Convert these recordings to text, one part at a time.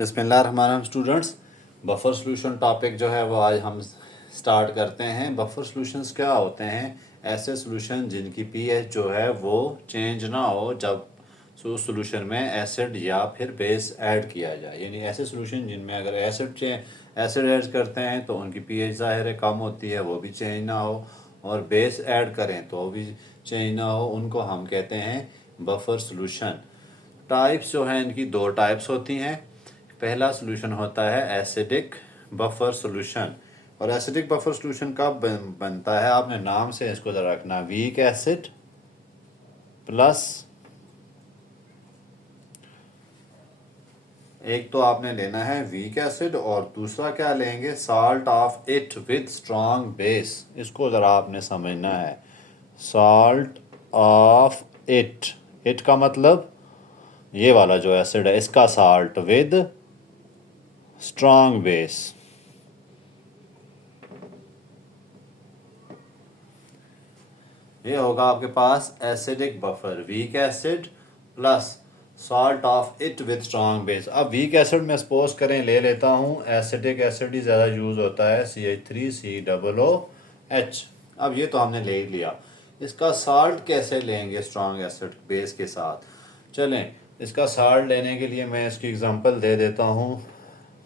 बिस्मिल्लाहिर्रहमानिर्रहीम students, buffer solution topic जो है वो आज हम स्टार्ट करते हैं। बफर सॉल्यूशंस क्या होते हैं? ऐसे सॉल्यूशन जिनकी पीएच जो है वो चेंज ना हो जब सॉल्यूशन में एसिड या फिर बेस ऐड किया जाए। यानी ऐसे सॉल्यूशन जिनमें अगर एसिड ऐड करते हैं तो उनकी पीएच ज़ाहिर है कम होती है, वो भी चेंज ना हो, और बेस ऐड करें तो भी चेंज ना हो, उनको हम कहते हैं बफर सॉल्यूशन। टाइप्स जो हैं इनकी दो टाइप्स होती हैं। पहला सॉल्यूशन होता है एसिडिक बफर सॉल्यूशन। और एसिडिक बफर सॉल्यूशन कब बनता है? आपने नाम से इसको ज़रा रखना, वीक एसिड प्लस, एक तो आपने लेना है वीक एसिड और दूसरा क्या लेंगे? Salt of it with strong base. इसको ज़रा आपने समझना है। साल्ट ऑफ इट का मतलब ये वाला जो एसिड है इसका साल्ट विद स्ट्रॉन्ग बेस। ये होगा आपके पास acidic buffer, weak acid plus salt of it with strong base. अब वीक एसिड में सपोज करें ले लेता हूँ, एसिडिक एसिड ही ज़्यादा यूज़ होता है, CH3COOH। अब ये तो हमने ले ही लिया। इसका साल्ट कैसे लेंगे स्ट्रॉन्ग एसिड बेस के साथ? चलें, इसका साल्ट लेने के लिए मैं इसकी एग्जांपल दे देता हूँ,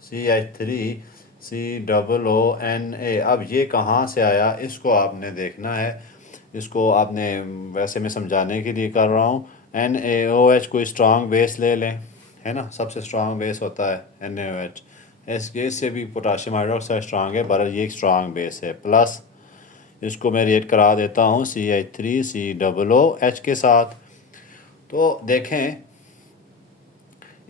CH3COONA। अब ये कहाँ से आया इसको आपने देखना है। इसको आपने, वैसे मैं समझाने के लिए कर रहा हूँ, NaOH कोई स्ट्रॉन्ग बेस ले लें, है ना, सबसे स्ट्रॉन्ग बेस होता है NaOH। इससे भी पोटाशियम हाइड्रोक्साइड स्ट्रॉन्ग है, पर ये एक स्ट्रॉन्ग बेस है। प्लस इसको मैं रिएक्ट करा देता हूँ CH3COOH के साथ। तो देखें,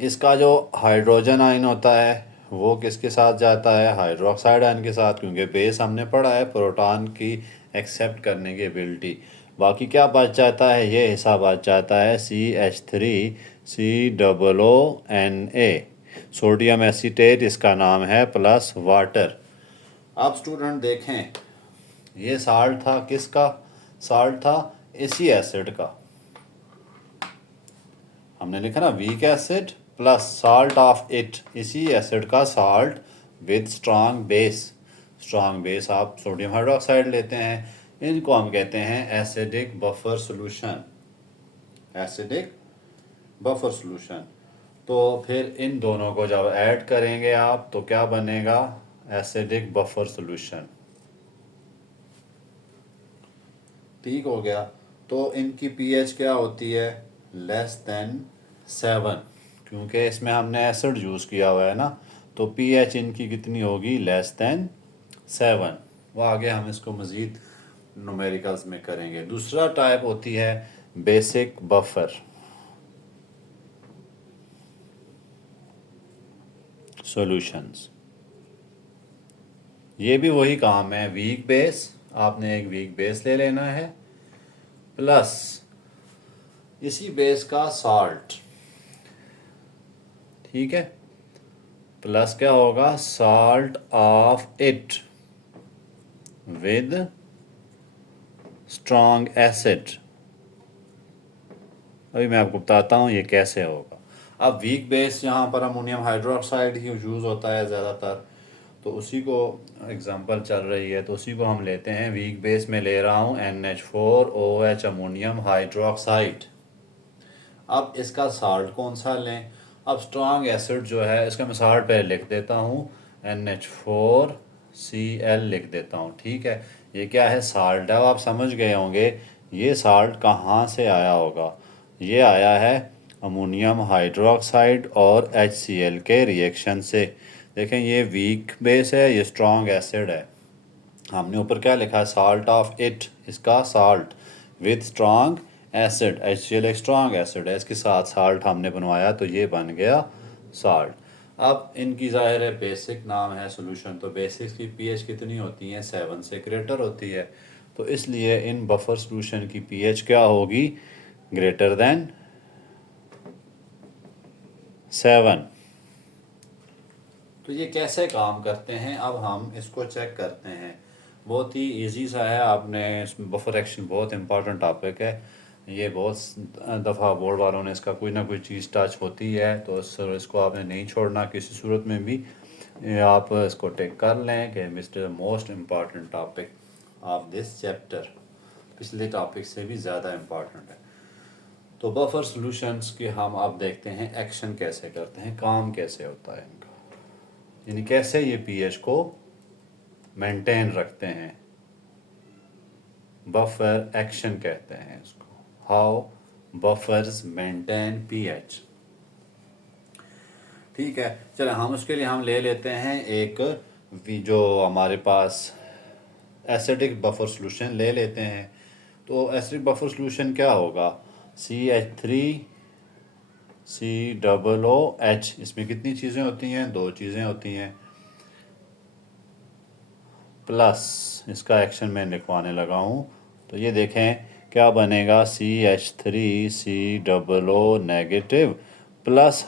इसका जो हाइड्रोजन आयन होता है वो किसके साथ जाता है? हाइड्रोक्साइड आयन के साथ, क्योंकि बेस हमने पढ़ा है प्रोटॉन की एक्सेप्ट करने की एबिलिटी। बाकी क्या बच जाता है? ये हिस्सा बच जाता है CH3COONA, सोडियम एसीटेट इसका नाम है, प्लस वाटर। अब स्टूडेंट देखें, ये साल्ट था किसका? साल्ट था इसी एसिड का। हमने लिखा ना week acid plus salt of it, इसी एसिड का salt with strong base. Strong base आप सोडियम हाइड्रोक्साइड लेते हैं, इनको हम कहते हैं acidic buffer solution. Acidic buffer solution. तो फिर इन दोनों को जब ऐड करेंगे आप तो क्या बनेगा? Acidic buffer solution. ठीक हो गया। तो इनकी पीएच क्या होती है? लेस देन 7, क्योंकि इसमें हमने एसिड यूज़ किया हुआ है ना, तो पीएच इनकी कितनी होगी? Less than 7। वो आगे हम इसको मज़ीद न्यूमेरिकल्स में करेंगे। दूसरा टाइप होती है बेसिक बफर सॉल्यूशंस। ये भी वही काम है, वीक बेस, आपने एक वीक बेस ले लेना है प्लस इसी बेस का साल्ट, ठीक है, प्लस क्या होगा? Salt of it with strong acid. अभी मैं आपको बताता हूँ ये कैसे होगा। अब वीक बेस यहाँ पर अमोनियम हाइड्रोक्साइड ही यूज़ होता है ज़्यादातर, तो उसी को एग्जांपल चल रही है तो उसी को हम लेते हैं। वीक बेस में ले रहा हूँ NH4OH अमोनियम हाइड्रोक्साइड। अब इसका साल्ट कौन सा लें? अब स्ट्रॉन्ग एसिड जो है इसका मैं साल्ट पहले लिख देता हूँ, NH4Cl लिख देता हूँ, ठीक है। ये क्या है? साल्ट है। अब आप समझ गए होंगे ये साल्ट कहाँ से आया होगा। ये आया है अमोनियम हाइड्रोक्साइड और HCl के रिएक्शन से। देखें, ये वीक बेस है, ये स्ट्रॉन्ग एसिड है। हमने ऊपर क्या लिखा है? साल्ट ऑफ इट, इसका salt with strong acid. HCl एक स्ट्रॉन्ग एसिड है, इसके साथ साल्ट हमने बनवाया तो ये बन गया साल्ट। अब इनकी ज़ाहिर है बेसिक नाम है सॉल्यूशन, तो बेसिक की पीएच कितनी होती है? 7 से ग्रेटर होती है। तो इसलिए इन बफर सॉल्यूशन की पीएच क्या होगी? Greater than 7। तो ये कैसे काम करते हैं अब हम इसको चेक करते हैं। बहुत ही इजी सा है, आपने इसमें बफर एक्शन बहुत इंपॉर्टेंट टॉपिक है। ये बहुत दफ़ा बोर्ड वालों ने इसका कोई ना कोई चीज़ टच होती है, तो सर इसको आपने नहीं छोड़ना किसी सूरत में भी। ये आप इसको टेक कर लें कि mister most important topic of this chapter, पिछले टॉपिक से भी ज़्यादा इम्पॉर्टेंट है। तो बफर सॉल्यूशंस के हम अब देखते हैं एक्शन कैसे करते हैं, काम कैसे होता है इनका, यानी कैसे ये पीएच को मेंटेन रखते हैं। बफर एक्शन कहते हैं इसको, हाउ बफर्स मेंटेन पीएच। ठीक है, चलो हम उसके लिए हम ले लेते हैं एक जो हमारे पास एसिडिक बफर सॉल्यूशन ले लेते हैं। तो एसिडिक बफर सॉल्यूशन क्या होगा, CH3COOH। इसमें कितनी चीज़ें होती हैं, 2 चीज़ें होती हैं, प्लस इसका एक्शन मैं लिखवाने लगा हूँ। तो ये देखें क्या बनेगा, CH3COO negative plus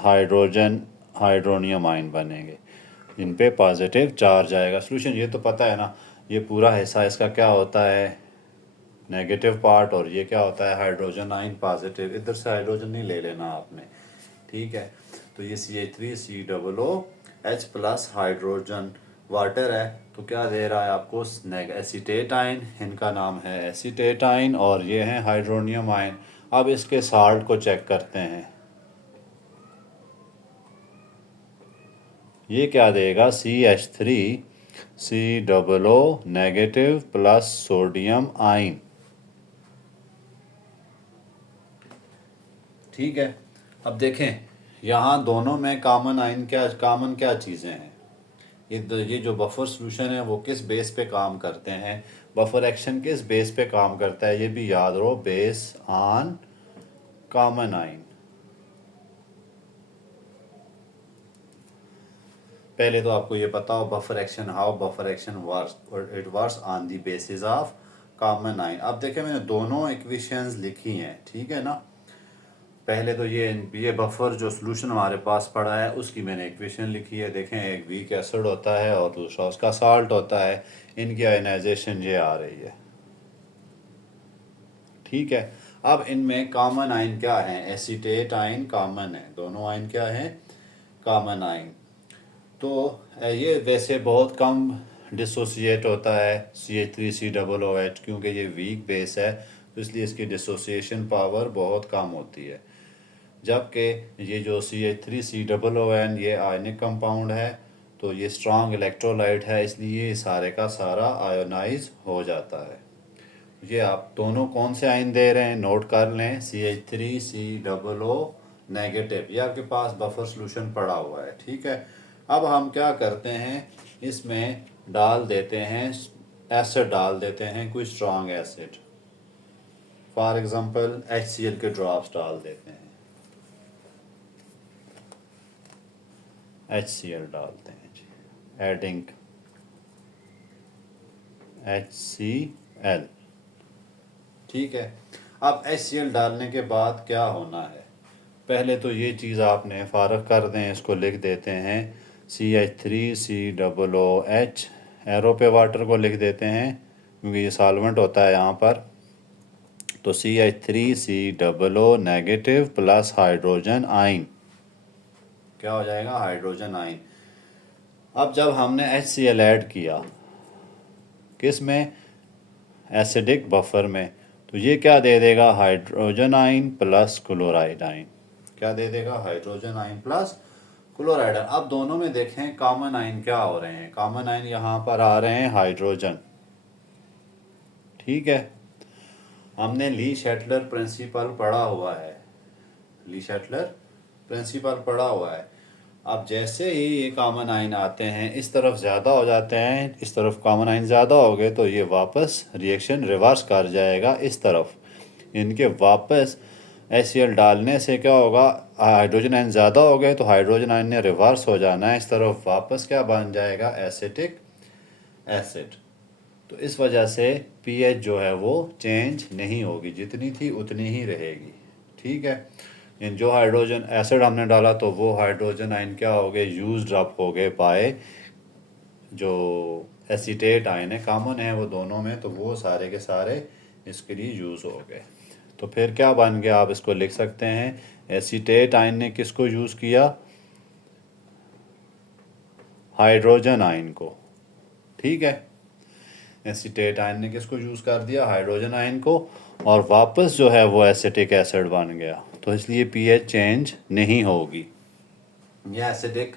hydronium ion बनेंगे, इन पे पॉजिटिव चार्ज आएगा। सॉल्यूशन ये तो पता है ना, ये पूरा हिस्सा इसका क्या होता है, नेगेटिव पार्ट, और ये क्या होता है, हाइड्रोजन आयन पॉजिटिव। इधर से हाइड्रोजन नहीं ले लेना आपने, ठीक है। तो ये CH3COOH प्लस हाइड्रोजन वाटर है, तो क्या दे रहा है आपको, एसीटेट आयन, इनका नाम है एसीटेट आयन, और ये है हाइड्रोनियम आयन। अब इसके साल्ट को चेक करते हैं, ये क्या देगा, CH3COO negative plus sodium ion. ठीक है, अब देखें यहाँ दोनों में कॉमन आयन क्या, कॉमन क्या चीज़ें हैं। ये जो बफर सॉल्यूशन है वो किस बेस पे काम करते हैं, बफर एक्शन किस बेस पे काम करता है, ये भी याद रहो, बेस ऑन कॉमन आयन। पहले तो आपको ये पता हो buffer action, how buffer action works, it works on the basis of common ion. अब देखें मैंने दोनों इक्वेशंस लिखी हैं, ठीक है ना। पहले तो ये बफर जो सॉल्यूशन हमारे पास पड़ा है उसकी मैंने इक्वेशन लिखी है। देखें एक वीक एसिड होता है और दूसरा उसका साल्ट होता है, इनकी आयनाइजेशन ये आ रही है, ठीक है। अब इनमें कॉमन आयन क्या है, एसीटेट आयन कॉमन है, दोनों आयन क्या है, कॉमन आयन। तो ये वैसे बहुत कम डिसोसिएट होता है CH3COOH, क्योंकि ये वीक बेस है तो इसलिए इसकी डिसोसिएशन पावर बहुत कम होती है। जबकि ये जो CH3COON ये आयनिक कंपाउंड है, तो ये स्ट्रॉन्ग इलेक्ट्रोलाइट है, इसलिए ये सारे का सारा आयोनाइज हो जाता है। ये आप दोनों कौन से आयन दे रहे हैं, नोट कर लें, CH3COO नेगेटिव, ये आपके पास बफर सॉल्यूशन पड़ा हुआ है, ठीक है। अब हम क्या करते हैं, इसमें डाल देते हैं एसिड, डाल देते हैं कोई strong acid, for example HCl के ड्रॉप्स डाल देते हैं, HCl डालते हैं जी, एडिंग HCl, ठीक है। अब HCl डालने के बाद क्या होना है, पहले तो ये चीज़ आपने फारग कर दें, इसको लिख देते हैं CH3COOH, एरो पे वाटर को लिख देते हैं क्योंकि ये सॉल्वेंट होता है यहाँ पर। तो CH3COO negative plus hydrogen ion, क्या हो जाएगा, हाइड्रोजन आयन। अब जब हमने HCl ऐड किया किस में, एसिडिक बफर में, तो ये क्या दे देगा, hydrogen ion plus chloride ion, क्या दे देगा, हाइड्रोजन आयन प्लस क्लोराइड। अब दोनों में देखें कॉमन आयन क्या हो रहे हैं, कॉमन आयन यहाँ पर आ रहे हैं हाइड्रोजन, ठीक है। हमने ली शैटलर प्रिंसिपल पढ़ा हुआ है, ली शैटलर प्रिंसिपल पढ़ा हुआ है। अब जैसे ही ये कॉमन आयन आते हैं इस तरफ ज़्यादा हो जाते हैं, इस तरफ कॉमन आयन ज़्यादा हो गए तो ये वापस रिएक्शन रिवर्स कर जाएगा इस तरफ, इनके वापस HCl डालने से क्या होगा, हाइड्रोजन आयन ज़्यादा हो गए तो हाइड्रोजन आयन ने रिवर्स हो जाना है इस तरफ, वापस क्या बन जाएगा, एसिटिक एसिड। तो इस वजह से पीएच जो है वो चेंज नहीं होगी, जितनी थी उतनी ही रहेगी, ठीक है। इन जो हाइड्रोजन एसिड हमने डाला तो वो हाइड्रोजन आयन क्या हो गए, यूज्ड अप हो गए बाय जो एसीटेट आयन है, कॉमन है वो दोनों में, तो वो सारे के सारे इसके लिए यूज़ हो गए। तो फिर क्या बन गया, आप इसको लिख सकते हैं एसीटेट आयन ने किसको यूज़ किया, हाइड्रोजन आयन को। ठीक है, एसीटेट आयन ने किसको यूज़ कर दिया, हाइड्रोजन आयन को, और वापस जो है वो एसिटिक एसिड बन गया। तो इसलिए पीएच चेंज नहीं होगी। ये एसिडिक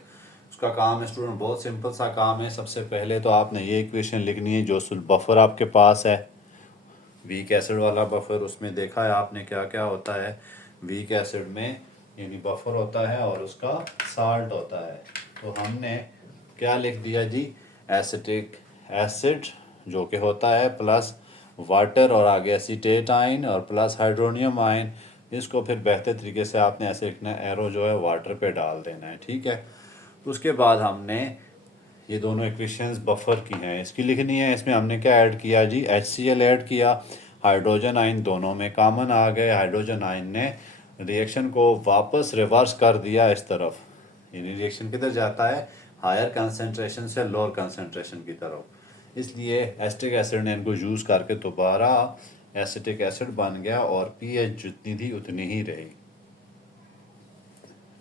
उसका काम है स्टूडेंट, बहुत सिंपल सा काम है। सबसे पहले तो आपने ये इक्वेशन लिखनी है, जो बफर आपके पास है वीक एसिड वाला बफर, उसमें देखा है आपने क्या क्या होता है। वीक एसिड में यानी बफर होता है और उसका साल्ट होता है। तो हमने क्या लिख दिया जी, एसिटिक एसिड जो कि होता है प्लस वाटर और आगे एसीटेट आयन और प्लस हाइड्रोनियम आयन। इसको फिर बेहतर तरीके से आपने ऐसे लिखना है, एरो जो है वाटर पे डाल देना है। ठीक है, उसके बाद हमने ये दोनों इक्वेशंस बफर की हैं, इसकी लिखनी है। इसमें हमने क्या ऐड किया जी, HCl ऐड किया, हाइड्रोजन आयन दोनों में कॉमन आ गए। हाइड्रोजन आयन ने रिएक्शन को वापस रिवर्स कर दिया इस तरफ, यानी रिएक्शन किधर जाता है, हायर कंसंट्रेशन से लोअर कंसंट्रेशन की तरफ। इसलिए एसिटिक एसिड ने इनको यूज़ करके दोबारा एसिटिक एसिड बन गया और पीएच जितनी थी उतनी ही रही।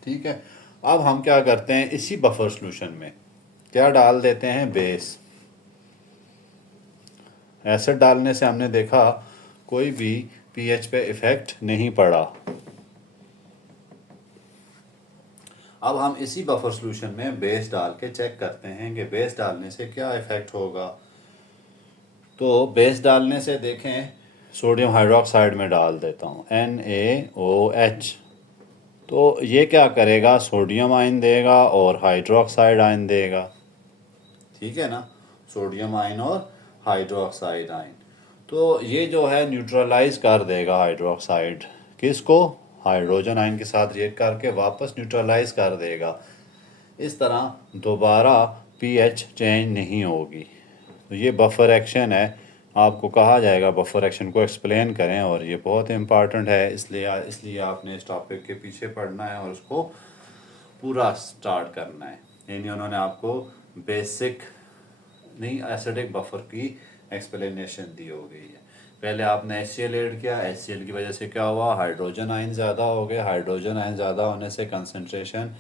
ठीक है, अब हम क्या करते हैं, इसी बफर सॉल्यूशन में क्या डाल देते हैं, बेस। एसिड डालने से हमने देखा कोई भी पीएच पे इफेक्ट नहीं पड़ा। अब हम इसी बफर सॉल्यूशन में बेस डाल के चेक करते हैं कि बेस डालने से क्या इफेक्ट होगा। तो बेस डालने से देखें, सोडियम हाइड्रोक्साइड में डाल देता हूँ NaOH। तो ये क्या करेगा, सोडियम आयन देगा और हाइड्रोक्साइड आयन देगा। ठीक है ना, सोडियम आयन और हाइड्रोक्साइड आयन। तो ये जो है न्यूट्रलाइज कर देगा हाइड्रोक्साइड, किसको, हाइड्रोजन आयन के साथ रिएक्ट करके वापस न्यूट्रलाइज कर देगा। इस तरह दोबारा पीएच चेंज नहीं होगी। तो ये बफर एक्शन है, आपको कहा जाएगा बफर एक्शन को एक्सप्लेन करें, और ये बहुत इम्पॉर्टेंट है। इसलिए आपने इस टॉपिक के पीछे पढ़ना है और उसको पूरा स्टार्ट करना है। यानी उन्होंने आपको बेसिक नहीं, एसिडिक बफर की एक्सप्लेनेशन दी हो गई है। पहले आपने HCl ऐड किया, HCl की वजह से क्या हुआ, हाइड्रोजन आयन ज़्यादा हो गए। हाइड्रोजन आयन ज़्यादा होने से, कंसंट्रेशन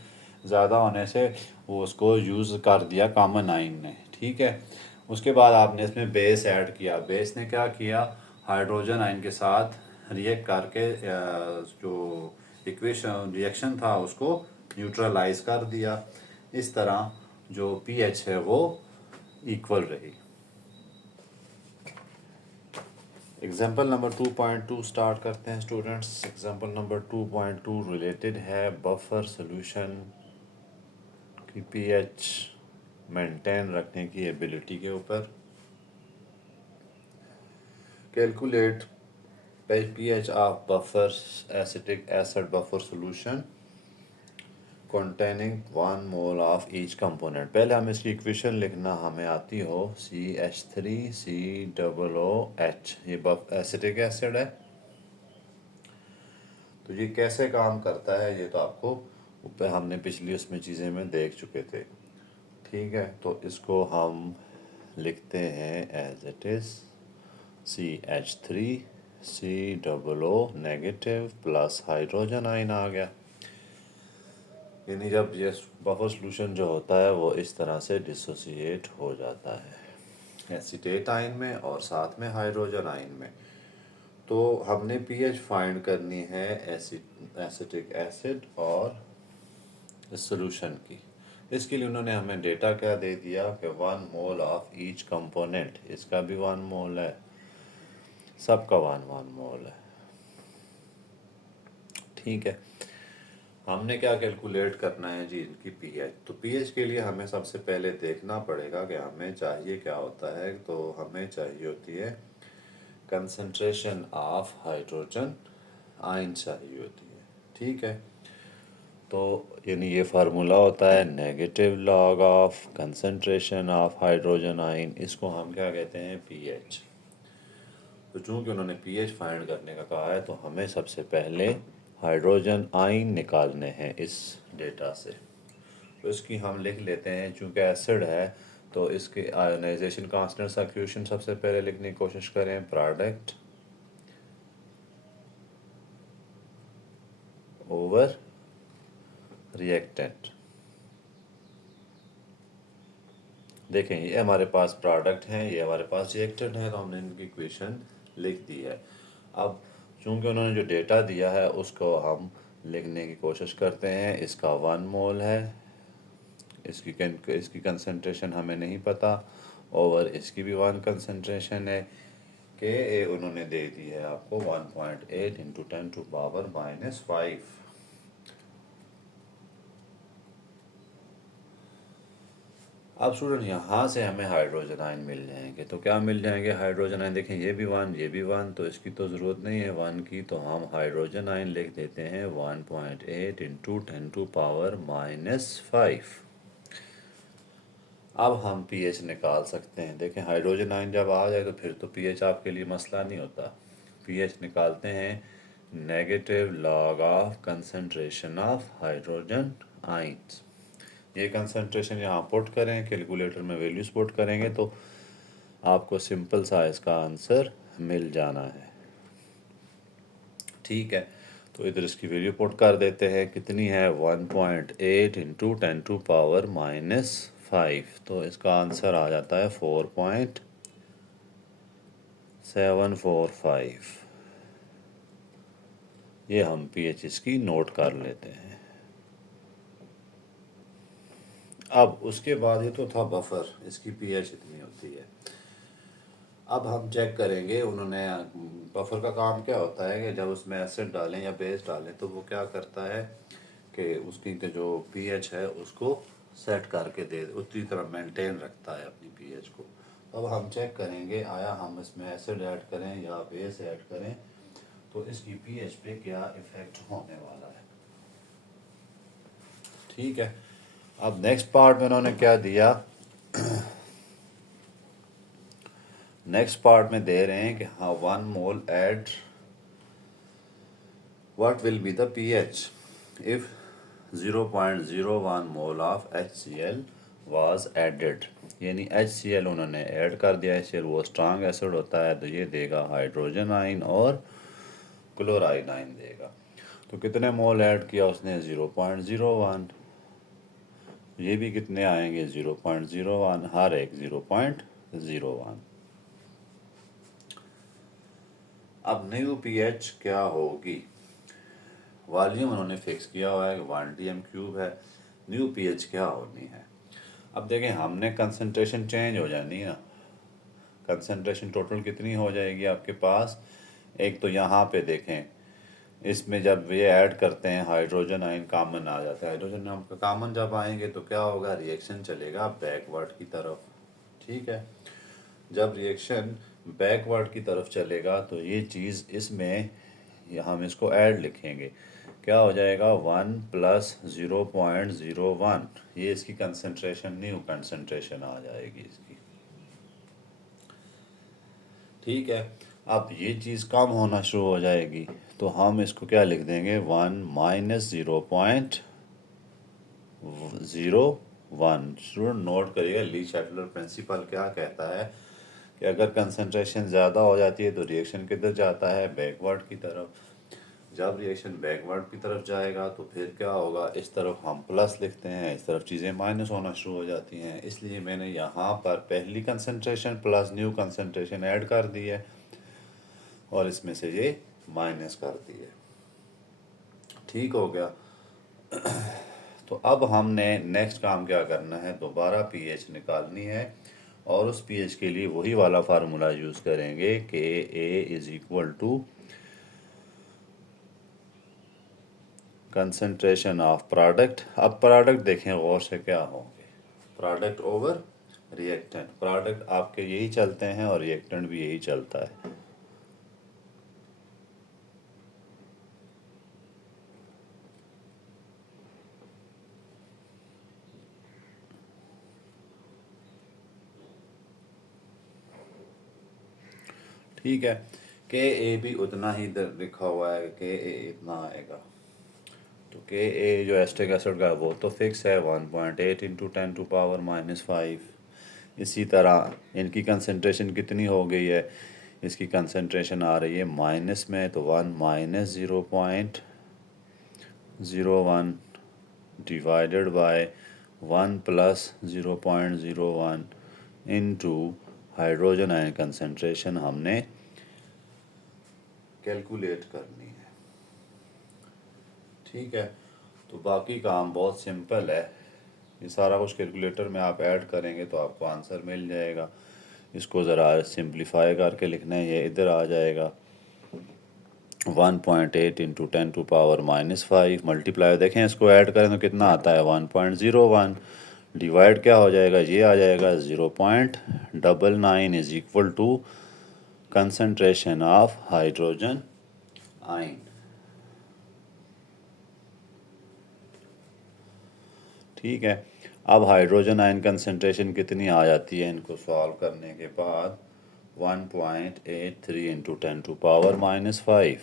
ज़्यादा होने से वो उसको यूज़ कर दिया कॉमन आयन ने। ठीक है, उसके बाद आपने इसमें बेस ऐड किया। बेस ने क्या किया, हाइड्रोजन आयन के साथ रिएक्ट करके जो इक्वेशन रिएक्शन था उसको न्यूट्रलाइज कर दिया। इस तरह जो पीएच है वो इक्वल रही। एग्जाम्पल नंबर 2.2 स्टार्ट करते हैं स्टूडेंट्स। एग्जाम्पल नंबर 2.2 रिलेटेड है बफर सॉल्यूशन की पीएच मेंटेन रखने की एबिलिटी के ऊपर। Calculate pH of buffer acetic acid buffer solution containing 1 mole of each component. पहले हम इसकी इक्वेशन लिखना हमें आती हो, CH3COOH। ये एसिटिक एसिड है। तो ये कैसे काम करता है ये तो आपको ऊपर हमने पिछली उसमें चीज़ें में देख चुके थे। ठीक है, तो इसको हम लिखते हैं as it is CH3COO negative plus hydrogen ion आ गया। यानी जब ये बफर सॉल्यूशन जो होता है वो इस तरह से डिसोसिएट हो जाता है एसीटेट आयन में और साथ में हाइड्रोजन आयन में। तो हमने पीएच फाइंड करनी है एसिटिक एसिड और इस सॉल्यूशन की। इसके लिए उन्होंने हमें डेटा क्या दे दिया कि 1 मोल ऑफ ईच कंपोनेंट, इसका भी 1 मोल है, सबका 1 मोल है। ठीक है, हमने क्या कैलकुलेट करना है जी, इनकी पीएच। तो पीएच के लिए हमें सबसे पहले देखना पड़ेगा कि हमें चाहिए क्या होता है। तो हमें चाहिए होती है कंसंट्रेशन ऑफ हाइड्रोजन आयन चाहिए होती है। ठीक है, तो यानी ये फार्मूला होता है negative log of concentration of hydrogen ion. इसको हम क्या कहते हैं, पीएच। तो चूंकि उन्होंने पीएच फाइंड करने का कहा है तो हमें सबसे पहले हाइड्रोजन आयन निकालने हैं इस डेटा से। तो इसकी हम लिख लेते हैं, चूंकि एसिड है तो इसके आयोनाइजेशन कांस्टेंट का इक्वेशन सबसे पहले लिखने की कोशिश करें। Product reactant. देखें ये हमारे पास प्रोडक्ट है, ये हमारे पास रिएक्टेंट है, तो हमने इनकी इक्वेशन लिख दी है। अब चूंकि उन्होंने जो डेटा दिया है उसको हम लिखने की कोशिश करते हैं। इसका 1 मोल है, इसकी कंसंट्रेशन हमें नहीं पता, ओवर इसकी भी 1 कंसंट्रेशन है। के ए उन्होंने दे दी है आपको 1.8 इंटू 10⁻⁻5। अब स्टूडेंट यहाँ से हमें हाइड्रोजन आयन मिल जाएंगे, तो क्या मिल जाएंगे हाइड्रोजन आयन? देखें ये भी 1 ये भी 1, तो इसकी तो ज़रूरत नहीं है 1 की, तो हम हाइड्रोजन आयन लिख देते हैं 1.8 इंटू 10⁻⁻5। अब हम पीएच निकाल सकते हैं। देखें हाइड्रोजन आयन जब आ जाए तो फिर तो पीएच आपके लिए मसला नहीं होता। पीएच निकालते हैं negative log of concentration of hydrogen ions. ये कंसंट्रेशन यहाँ पुट करें, कैलकुलेटर में वैल्यूज पुट करेंगे तो आपको सिंपल सा इसका आंसर मिल जाना है। ठीक है, तो इधर इसकी वैल्यू पुट कर देते हैं, कितनी है 1.8 इंटू 10⁻⁻5, तो इसका आंसर आ जाता है 4.745। ये हम पीएच इसकी नोट कर लेते हैं। अब उसके बाद ये तो था बफर, इसकी पीएच इतनी होती है। अब हम चेक करेंगे, उन्होंने बफर का काम क्या होता है कि जब उसमें एसिड डालें या बेस डालें तो वो क्या करता है कि उसकी जो पीएच है उसको सेट करके दे, उसी तरह मेंटेन रखता है अपनी पीएच को। अब हम चेक करेंगे आया हम इसमें एसिड ऐड करें या बेस ऐड करें तो इसकी पीएच पे क्या इफ़ेक्ट होने वाला है। ठीक है, अब नेक्स्ट पार्ट में उन्होंने क्या दिया, नेक्स्ट पार्ट में दे रहे हैं कि हाँ 1 मोल add what will be the pH if 0.01 mole of HCl was added। यानी HCl उन्होंने ऐड कर दिया। HCl वो स्ट्रांग एसिड होता है, तो ये देगा हाइड्रोजन आयन और क्लोराइड आयन देगा। तो कितने मोल ऐड किया उसने 0.01, ये भी कितने आएंगे 0.01, हर एक 0.01। अब न्यू पीएच क्या होगी, वॉल्यूम उन्होंने फिक्स किया हुआ है 1 dm³ है, न्यू पीएच क्या होनी है। अब देखें हमने कंसंट्रेशन चेंज हो जानी है ना, कंसंट्रेशन टोटल कितनी हो जाएगी आपके पास। एक तो यहाँ पे देखें, इसमें जब ये ऐड करते हैं हाइड्रोजन आयन कॉमन आ जाता है, हाइड्रोजन कॉमन जब आएंगे तो क्या होगा, रिएक्शन चलेगा बैकवर्ड की तरफ। ठीक है, जब रिएक्शन बैकवर्ड की तरफ चलेगा तो ये चीज़ इसमें हम इसको ऐड लिखेंगे, क्या हो जाएगा 1 + 0.01, ये इसकी कंसंट्रेशन न्यू कंसंट्रेशन आ जाएगी इसकी। ठीक है, अब ये चीज़ कम होना शुरू हो जाएगी तो हम इसको क्या लिख देंगे 1 - 0.01। स्टूडेंट नोट करिएगा, ली शैटलर प्रिंसिपल क्या कहता है कि अगर कंसंट्रेशन ज़्यादा हो जाती है तो रिएक्शन किधर जाता है, बैकवर्ड की तरफ। जब रिएक्शन बैकवर्ड की तरफ जाएगा तो फिर क्या होगा, इस तरफ हम प्लस लिखते हैं, इस तरफ चीज़ें माइनस होना शुरू हो जाती हैं। इसलिए मैंने यहाँ पर पहली concentration plus new concentration add कर दी है और इसमें से ये माइनस कर दी है। ठीक हो गया। तो अब हमने नेक्स्ट काम क्या करना है, दोबारा पीएच निकालनी है और उस पीएच के लिए वही वाला फार्मूला यूज़ करेंगे कि A = कंसंट्रेशन ऑफ प्रोडक्ट। अब प्रोडक्ट देखें गौर से क्या होंगे, प्रोडक्ट ओवर रिएक्टेंट। प्रोडक्ट आपके यही चलते हैं और रिएक्टेंट भी यही चलता है। ठीक है, के ए भी उतना ही लिखा हुआ है, के ए इतना आएगा। तो के ए जो एस्टिक एसिड का है वो तो फिक्स है 1.8 इंटू 10⁻⁻5। इसी तरह इनकी कंसंट्रेशन कितनी हो गई है, इसकी कंसंट्रेशन आ रही है माइनस में, तो 1 - 0.01 divided by 1 plus 0.01 into hydrogen ion concentration हमने कैलकुलेट करनी है। ठीक है, तो बाकी काम बहुत सिंपल है। ये सारा कुछ कैलकुलेटर में आप ऐड करेंगे तो आपको आंसर मिल जाएगा। इसको ज़रा सिंप्लीफाई करके लिखना है, ये इधर आ जाएगा 1.8 इंटू 10⁻⁻5 मल्टीप्लाई, देखें इसको ऐड करें तो कितना आता है 1.01, डिवाइड क्या हो जाएगा, ये आ जाएगा 0.99 is equal to concentration of hydrogen ion. ठीक है, अब हाइड्रोजन आयन कंसंट्रेशन कितनी आ जाती है इनको सॉल्व करने के बाद 1.83 इंटू 10⁻⁻5।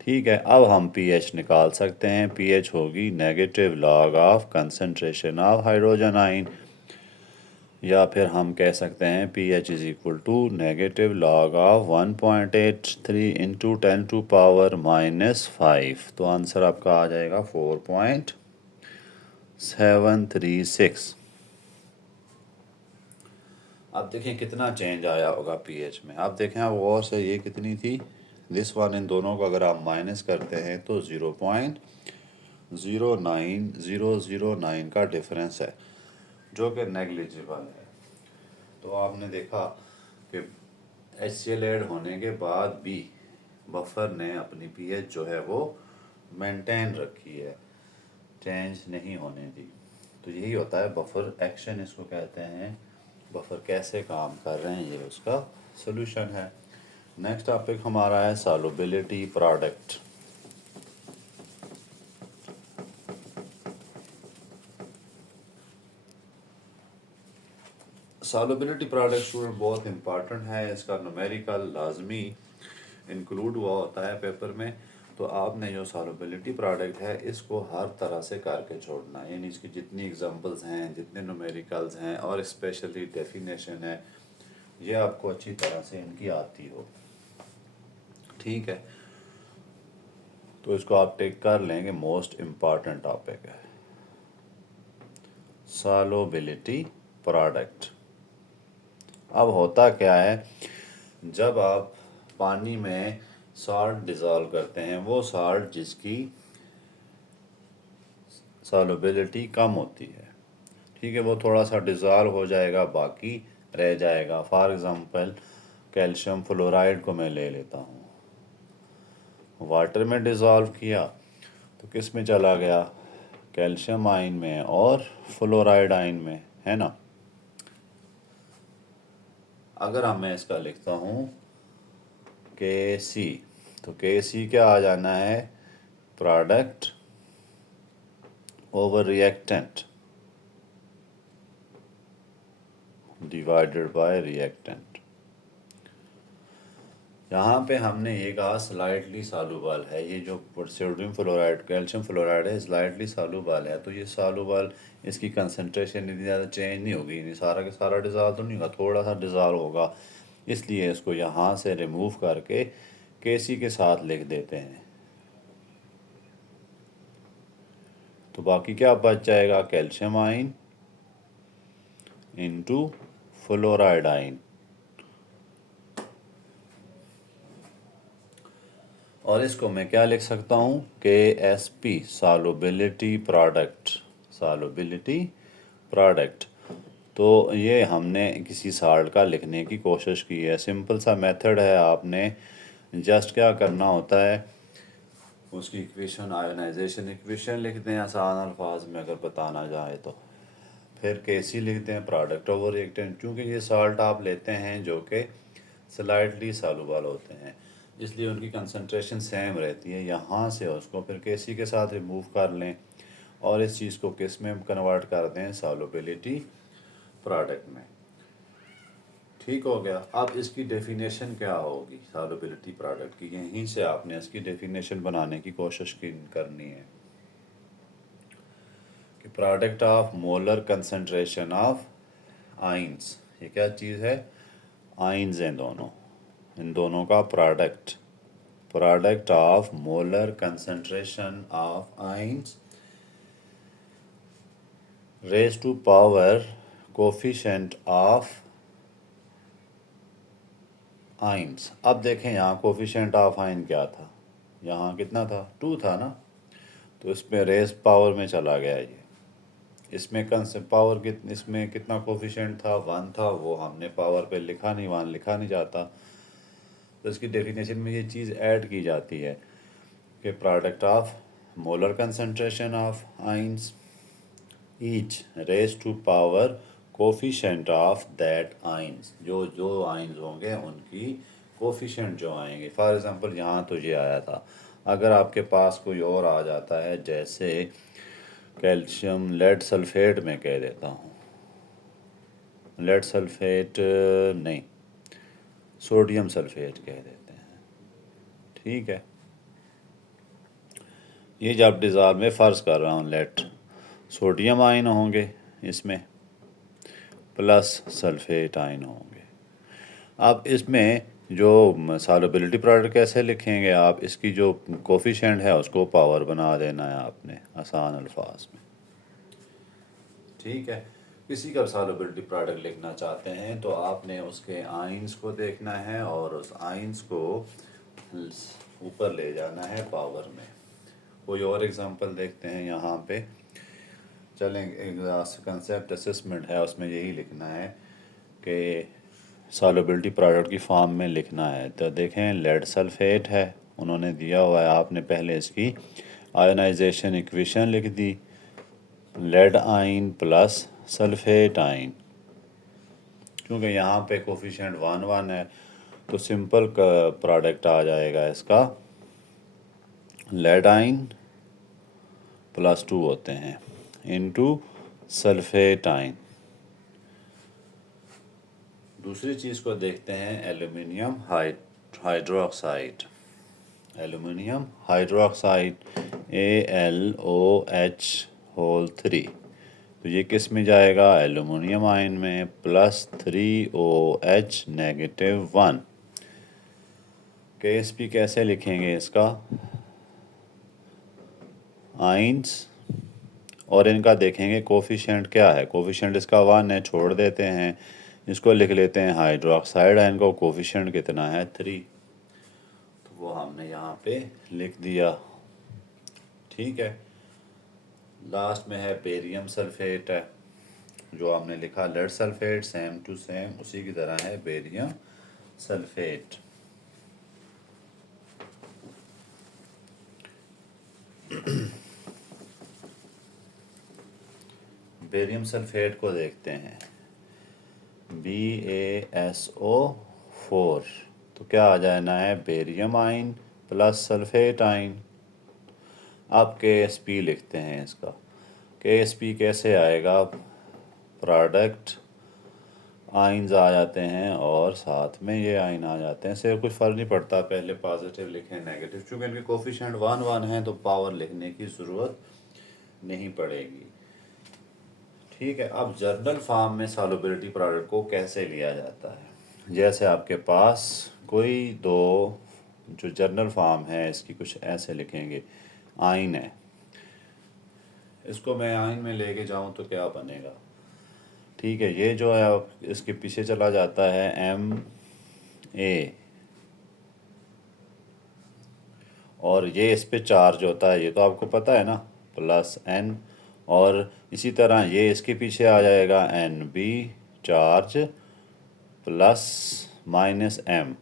ठीक है, अब हम pH निकाल सकते हैं। pH होगी negative log of concentration of hydrogen ion, या फिर हम कह सकते हैं pH is equal to negative log of 1.83 into 10⁻⁻5। तो आंसर आपका आ जाएगा 4.736। अब देखें कितना चेंज आया होगा pH में। अब देखें आप गौर से, ये कितनी थी, दिस वन, इन दोनों को अगर आप माइनस करते हैं तो 0.09009 का डिफरेंस है, जो कि नेग्लिजिबल है। तो आपने देखा कि HCl ऐड होने के बाद भी बफर ने अपनी pH जो है वो मेंटेन रखी है, चेंज नहीं होने दी। तो यही होता है बफर एक्शन, इसको कहते हैं। बफर कैसे काम कर रहे हैं, ये उसका सोल्यूशन है। नेक्स्ट टॉपिक हमारा है solubility product. Solubility product student बहुत इंपॉर्टेंट है, इसका न्यूमेरिकल लाजमी इंक्लूड हुआ होता है पेपर में। तो आपने जो सॉल्युबिलिटी प्रोडक्ट है इसको हर तरह से करके छोड़ना है, यानी इसकी जितनी एग्जांपल्स हैं, जितने न्यूमेरिकल्स हैं और स्पेशली डेफिनेशन है, ये आपको अच्छी तरह से इनकी आती हो। ठीक है, तो इसको आप टेक कर लेंगे, मोस्ट इम्पॉर्टेंट टॉपिक है सॉल्युबिलिटी प्रोडक्ट। अब होता क्या है, जब आप पानी में सॉल्ट डिज़ोल्व करते हैं, वो सॉल्ट जिसकी सॉल्युबिलिटी कम होती है, ठीक है, वो थोड़ा सा डिज़ोल्व हो जाएगा, बाकी रह जाएगा। फॉर एग्ज़ाम्पल कैल्शियम फ्लोराइड को मैं ले लेता हूँ, वाटर में डिज़ोल्व किया तो किस में चला गया, कैल्शियम आयन में और फ्लोराइड आयन में, है ना। अगर हम मैं इसका लिखता हूँ KC, तो KC क्या आ जाना है, product over reactant divided by reactant. यहाँ पे हमने ये कहा स्लाइटली सॉल्युबल है, ये जो सोडियम फ्लोराइड कैल्शियम फ्लोराइड है स्लाइटली सॉल्युबल है, तो ये सॉल्युबल, इसकी कंसंट्रेशन इतनी ज़्यादा चेंज नहीं होगी, नहीं सारा के सारा डिज़ोल्व तो नहीं होगा, थोड़ा सा डिज़ोल्व होगा, इसलिए इसको यहाँ से रिमूव करके KC के साथ लिख देते हैं। तो बाकी क्या बच जाएगा, calcium ion into fluoride ion, और इसको मैं क्या लिख सकता हूँ, KSP solubility product, solubility product. तो ये हमने किसी साल्ट का लिखने की कोशिश की है, सिंपल सा मेथड है। आपने जस्ट क्या करना होता है, उसकी इक्वेशन, आयोनाइजेशन इक्वेशन लिखते हैं आसान अल्फाज में अगर बताना जाए तो, फिर KC लिखते हैं, प्रोडक्ट ओवर रिएक्टेंट। क्योंकि ये साल्ट आप लेते हैं जो कि स्लाइटली सॉल्युबल होते हैं, इसलिए उनकी कंसंट्रेशन सेम रहती है। यहाँ से उसको फिर KC के साथ रिमूव कर लें और इस चीज़ को किस में कन्वर्ट कर दें, सॉल्युबिलिटी प्रोडक्ट में। ठीक हो गया। अब इसकी डेफिनेशन क्या होगी सॉल्युबिलिटी प्रोडक्ट की, यहीं से आपने इसकी डेफिनेशन बनाने की कोशिश करनी है कि product of molar concentration of ions, ये क्या चीज़ है, आइंस हैं दोनों, इन दोनों का product, product of molar concentration of ions raise to power coefficient of ions. अब देखें यहाँ कोफिशिएंट ऑफ आइन क्या था, यहाँ कितना था 2 था ना, तो इसमें रेज पावर में चला गया ये। इसमें पावर इसमें कितना कोफिशिएंट था 1 था, वो हमने पावर पे लिखा नहीं, 1 लिखा नहीं जाता, तो इसकी डेफिनेशन में ये चीज़ ऐड की जाती है कि product of molar concentration of ions each raise to power coefficient of that ions, जो जो आइंस होंगे उनकी कोफिशिएंट जो आएंगे। फॉर एग्जांपल यहाँ तो ये आया था, अगर आपके पास कोई और आ जाता है, जैसे कैल्शियम लेड सल्फेट में कह देता हूँ, लेड सल्फेट नहीं, सोडियम सल्फेट कह देते हैं, ठीक है। ये जब डिज़ॉल्व में फ़र्ज कर रहा हूँ, लेड सोडियम आयन होंगे इसमें प्लस सल्फेट आयन होंगे। अब इसमें जो सॉल्युबिलिटी प्रोडक्ट कैसे लिखेंगे आप, इसकी जो कोफिशिएंट है उसको पावर बना देना है आपने आसान अल्फाज में, ठीक है। किसी का सॉल्युबिलिटी प्रोडक्ट लिखना चाहते हैं तो आपने उसके आइंस को देखना है और उस आइंस को ऊपर ले जाना है पावर में। कोई और एग्जांपल देखते हैं यहाँ पे, चलें कंसेप्ट असेसमेंट है, उसमें यही लिखना है कि सॉल्युबिलिटी प्रोडक्ट की फॉर्म में लिखना है। तो देखें लेड सल्फेट है, उन्होंने दिया हुआ है, आपने पहले इसकी आयनाइजेशन इक्वेशन लिख दी, लेड आइन प्लस सल्फेट आइन। क्योंकि यहाँ पे कोफिशिएंट 1 1 है तो सिंपल प्रोडक्ट आ जाएगा इसका, लेड आइन प्लस 2 होते हैं इनटू सल्फेट आइन। दूसरी चीज़ को देखते हैं, aluminium hydroxide, aluminium hydroxide AlOH3, तो ये किस में जाएगा, एल्यूमिनियम आयन में, प्लस 3OH नेगेटिव 1। KSP कैसे लिखेंगे इसका, आइंस और इनका देखेंगे कोफिशिएंट क्या है, कोफिशिएंट इसका 1 है, छोड़ देते हैं, इसको लिख लेते हैं हाइड्रोक्साइड आयन को कोफिशिएंट कितना है 3, तो वो हमने यहाँ पे लिख दिया, ठीक है। लास्ट में है बेरियम सल्फेट है, जो हमने लिखा lead sulphate, same to same उसी की तरह है बेरियम सल्फेट। बेरियम सल्फेट को देखते हैं, BaSO4, तो क्या आ जाना है, बेरियम आइन प्लस सल्फेट आइन। अब KSP लिखते हैं इसका, KSP कैसे आएगा, प्रोडक्ट आइंस आ जाते हैं और साथ में ये आइन आ जाते हैं, सिर्फ कुछ फ़र्क नहीं पड़ता पहले पॉजिटिव लिखें नेगेटिव, चूँकि इनके कोफिशिएंट 1 1 हैं तो पावर लिखने की ज़रूरत नहीं पड़ेगी, ठीक है। अब जर्नल फॉर्म में सॉल्युबिलिटी प्रोडक्ट को कैसे लिया जाता है, जैसे आपके पास कोई दो जो जर्नल फॉर्म है इसकी कुछ ऐसे लिखेंगे, आइन है, इसको मैं आइन में लेके जाऊं तो क्या बनेगा, ठीक है। ये जो है इसके पीछे चला जाता है Ma, और ये इस पे चार्ज होता है, ये तो आपको पता है ना, प्लस N, और इसी तरह ये इसके पीछे आ जाएगा Nb charge plus minus M।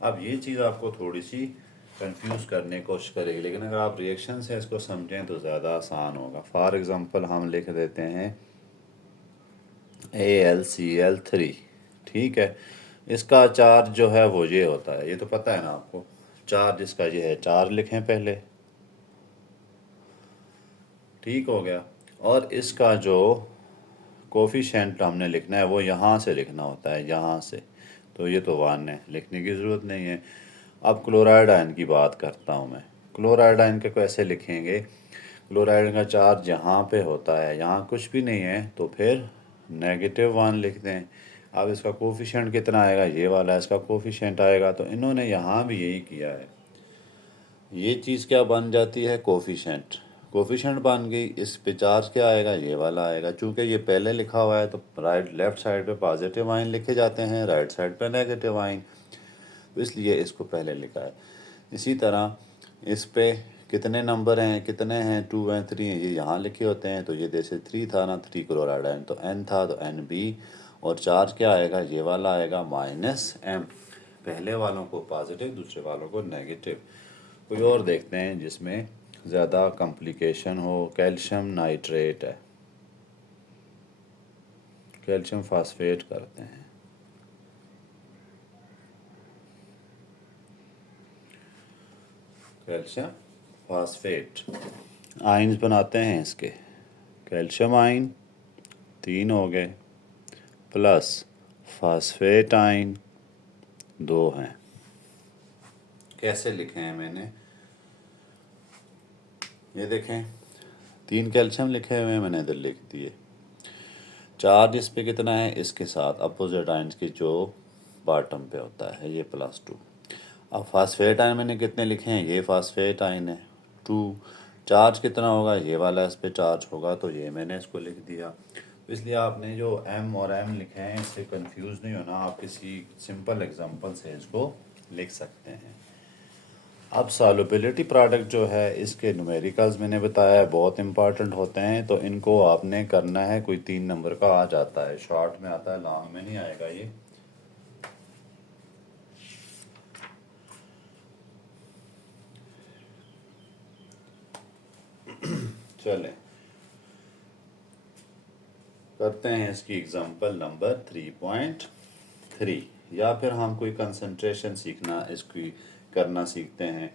अब ये चीज़ आपको थोड़ी सी कंफ्यूज करने की कोशिश करेगी, लेकिन अगर आप रिएक्शन से इसको समझें तो ज़्यादा आसान होगा। फॉर एग्ज़ाम्पल हम लिख देते हैं AlCl3, ठीक है। इसका चार्ज जो है वो ये होता है, ये तो पता है ना आपको, चार्ज इसका ये है, चार्ज लिखें पहले, ठीक हो गया। और इसका जो कोफिशिएंट हमने लिखना है वो यहाँ से लिखना होता है, यहाँ से, तो ये तो 1 है, लिखने की ज़रूरत नहीं है। अब क्लोराइड आयन की बात करता हूँ मैं, क्लोराइड आयन के कैसे लिखेंगे, क्लोराइड का चार्ज यहाँ पे होता है, यहाँ कुछ भी नहीं है तो फिर -1 लिख दें, अब इसका कोफिशिएंट कितना आएगा, ये वाला इसका कोफिशिएंट आएगा। तो इन्होंने यहाँ भी यही किया है, ये चीज़ क्या बन जाती है, कोफिशिएंट। कोफिशिएंट बन गई, इस पे चार्ज क्या आएगा, ये वाला आएगा। चूँकि ये पहले लिखा हुआ है तो लेफ़्ट साइड पे पॉजिटिव आइन लिखे जाते हैं, राइट साइड पे नेगेटिव आइन, तो इसलिए इसको पहले लिखा है। इसी तरह इस पे कितने नंबर हैं, कितने हैं, 2 हैं 3 हैं, ये यहाँ लिखे होते हैं। तो ये जैसे 3 था ना, 3 क्लोराइड आयन, तो N था तो NB, और चार्ज क्या आएगा, ये वाला आएगा -M। पहले वालों को पॉजिटिव, दूसरे वालों को नेगेटिव। कोई और देखते हैं जिसमें ज़्यादा कॉम्प्लिकेशन हो। कैल्शियम नाइट्रेट है, कैल्शियम फास्फेट करते हैं। कैल्शियम फास्फेट आइंस बनाते हैं इसके। कैल्शियम आइन 3 हो गए, प्लस फास्फेट आइन 2 हैं। कैसे लिखे हैं मैंने, ये देखें, 3 कैल्शियम लिखे हुए हैं, मैंने इधर लिख दिए। चार्ज इस पे कितना है, इसके साथ अपोजिट आइंस की जो बॉटम पे होता है, ये +2। अब फास्फेट आयन मैंने कितने लिखे हैं, ये फास्फेट आयन है 2। चार्ज कितना होगा, ये वाला इस पे चार्ज होगा, तो ये मैंने इसको लिख दिया। इसलिए आपने जो M और M लिखे हैं इससे कंफ्यूज नहीं होना, आप किसी सिंपल एग्जांपल से इसको लिख सकते हैं। अब सॉल्युबिलिटी प्रोडक्ट जो है, इसके न्यूमेरिकल्स मैंने बताया है बहुत इंपॉर्टेंट होते हैं, तो इनको आपने करना है। कोई 3 नंबर का आ जाता है, शॉर्ट में आता है, लॉन्ग में नहीं आएगा ये। चलें करते हैं इसकी एग्जांपल नंबर 3.3, या फिर हम कोई कंसंट्रेशन सीखना इसकी करना सीखते हैं।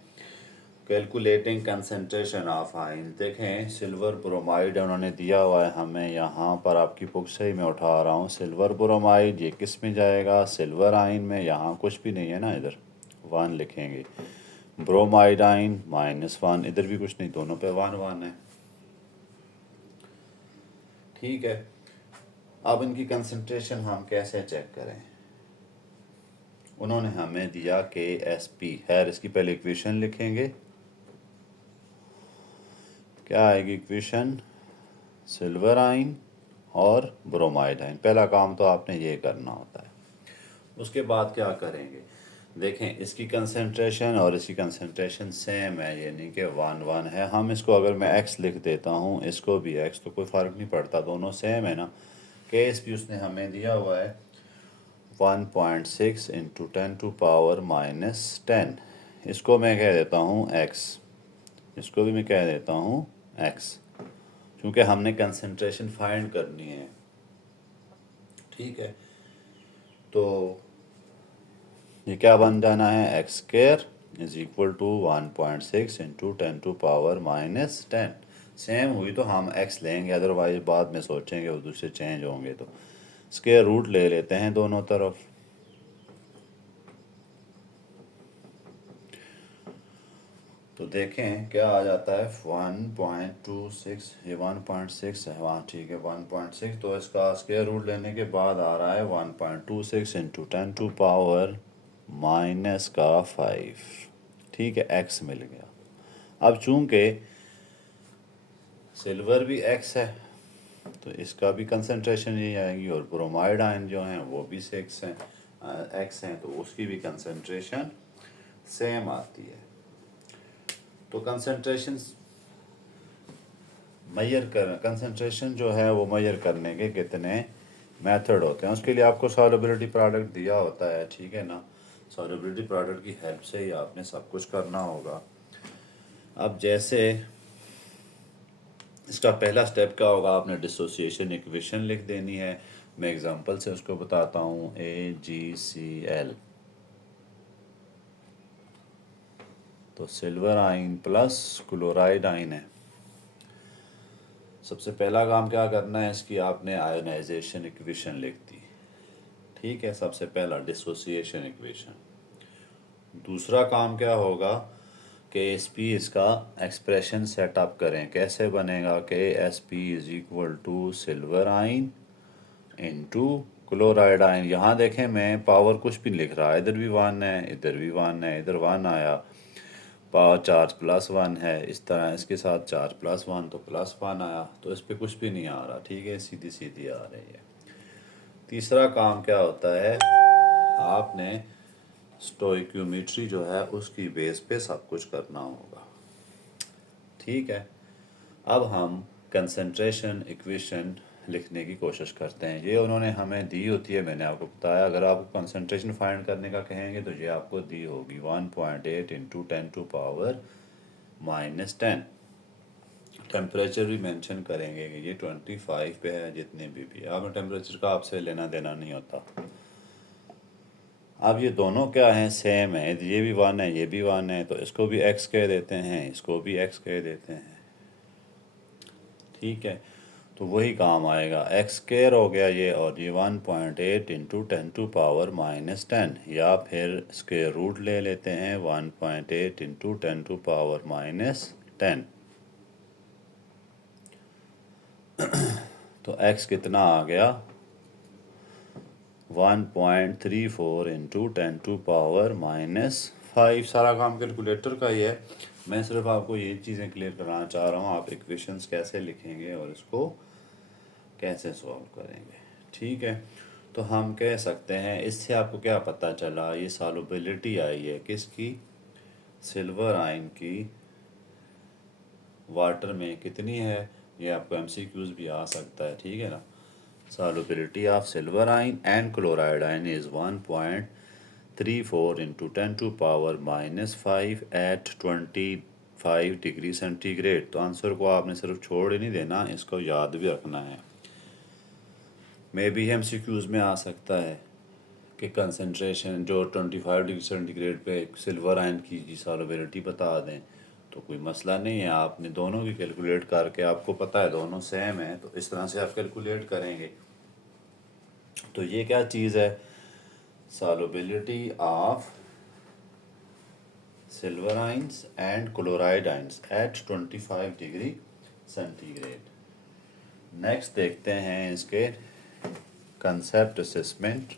कैलकुलेटिंग कंसंट्रेशन ऑफ आइन। देखें, सिल्वर ब्रोमाइड उन्होंने दिया हुआ है हमें, यहाँ पर आपकी बुक से ही मैं उठा रहा हूँ। सिल्वर ब्रोमाइड ये किस में जाएगा, सिल्वर आइन में। यहाँ कुछ भी नहीं है ना, इधर 1 लिखेंगे। ब्रोमाइड आइन -1, इधर भी कुछ नहीं, दोनों पे 1 1 है। ठीक है, अब इनकी कंसंट्रेशन हम कैसे चेक करें। उन्होंने हमें दिया KSP है, इसकी पहले इक्वेशन लिखेंगे। क्या आएगी इक्वेशन, सिल्वर आइन और ब्रोमाइड आइन। पहला काम तो आपने ये करना होता है। उसके बाद क्या करेंगे, देखें इसकी कंसंट्रेशन और इसकी कंसंट्रेशन सेम है, यानी कि 1 1 है। हम इसको अगर मैं x लिख देता हूँ, इसको भी x, तो कोई फ़र्क नहीं पड़ता, दोनों सेम है ना। KSP उसने हमें दिया हुआ है 1.6 × 10⁻⁻10। इसको मैं कह देता हूँ x, इसको भी मैं कह देता हूँ x, क्योंकि हमने कंसंट्रेशन फाइंड करनी है। ठीक है, तो ये क्या बन जाना है, x² = 1.6 × 10⁻⁻10। सेम हुई तो हम x लेंगे, अदरवाइज बाद में सोचेंगे वो दूसरे चेंज होंगे। तो स्क्वायर रूट ले लेते हैं दोनों तरफ। तो देखें क्या आ जाता है, 1.26, ये 1.6 है वहाँ, ठीक है 1.6। तो इसका स्क्वायर रूट लेने के बाद आ रहा है 1.26 × 10⁻⁻5। ठीक है, x मिल गया। अब चूंकि सिल्वर भी x है, तो इसका भी कंसंट्रेशन यही आएगी, और ब्रोमाइड आयन जो हैं वो भी 6 हैं, x हैं, तो उसकी भी कंसंट्रेशन सेम आती है। तो कंसंट्रेशन जो है वो मेजर करने के कितने मेथड होते हैं, उसके लिए आपको सॉल्युबिलिटी प्रोडक्ट दिया होता है, ठीक है ना। सॉल्युबिलिटी प्रोडक्ट की हेल्प से ही आपने सब कुछ करना होगा। अब जैसे इसका पहला स्टेप क्या होगा, आपने डिसोसिएशन इक्वेशन लिख देनी है। मैं एग्जांपल से उसको बताता हूँ, AgCl, तो सिल्वर आइन प्लस क्लोराइड आइन है। सबसे पहला काम क्या करना है, इसकी आपने आयोनाइजेशन इक्वेशन लिख दी। ठीक है, सबसे पहला डिसोसिएशन इक्वेशन। दूसरा काम क्या होगा, KSP इसका एक्सप्रेशन सेटअप करें। कैसे बनेगा, KSP = सिल्वर आइन इंटू क्लोराइड आयन, यहाँ देखें मैं पावर कुछ भी लिख रहा, इधर भी 1 है, इधर भी 1 है, इधर 1 आया, पावर चार्ज +1 है, इस तरह इसके साथ चार्ज +1 तो +1 आया, तो इस पर कुछ भी नहीं आ रहा, ठीक है, सीधी सीधी आ रही है। तीसरा काम क्या होता है, आपने स्टोइक्योमेट्री जो है उसकी बेस पे सब कुछ करना होगा, ठीक है। अब हम कंसंट्रेशन इक्वेशन लिखने की कोशिश करते हैं। ये उन्होंने हमें दी होती है, मैंने आपको बताया, अगर आपको कंसंट्रेशन फाइंड करने का कहेंगे तो ये आपको दी होगी 1.8 इंटू 10⁻⁻10। टेम्परेचर भी मेंशन करेंगे कि ये 25 पे है, जितने भी आपने टेम्परेचर का आपसे लेना देना नहीं होता। अब ये दोनों क्या हैं, सेम है, ये भी 1 है, ये भी 1 है, तो इसको भी x कह देते हैं, इसको भी x कह देते हैं, ठीक है। तो वही काम आएगा, x² हो गया ये, और ये 1.8 इंटू 10⁻⁻10, या फिर स्क्वायर रूट ले लेते हैं 1.8 इंटू 10⁻10। तो x कितना आ गया, 1.34 इंटू 10⁻⁻5। सारा काम कैलकुलेटर का ही है, मैं सिर्फ आपको ये चीज़ें क्लियर कराना चाह रहा हूँ, आप इक्वेशंस कैसे लिखेंगे और इसको कैसे सॉल्व करेंगे, ठीक है। तो हम कह सकते हैं, इससे आपको क्या पता चला, ये सॉल्युबिलिटी आई है किसकी, सिल्वर आयन की वाटर में कितनी है, ये आपको MCQs भी आ सकता है, ठीक है ना। Solubility of silver ion and chloride ion is 1.34 into 10⁻⁻5 at 25 degree centigrade. तो आंसर को आपने सिर्फ छोड़ ही नहीं देना, इसको याद भी रखना है। मे भी MCQs में आ सकता है कि कंसंट्रेशन जो 25 डिग्री सेंटीग्रेड पे सिल्वर आयन की सॉल्युबिलिटी बता दें, तो कोई मसला नहीं है, आपने दोनों की कैलकुलेट करके, आपको पता है दोनों सेम है, तो इस तरह से आप कैलकुलेट करेंगे। तो ये क्या चीज़ है, solubility of silver ions and chloride ions at 25 degree centigrade. Next देखते हैं इसके कंसेप्ट असेसमेंट।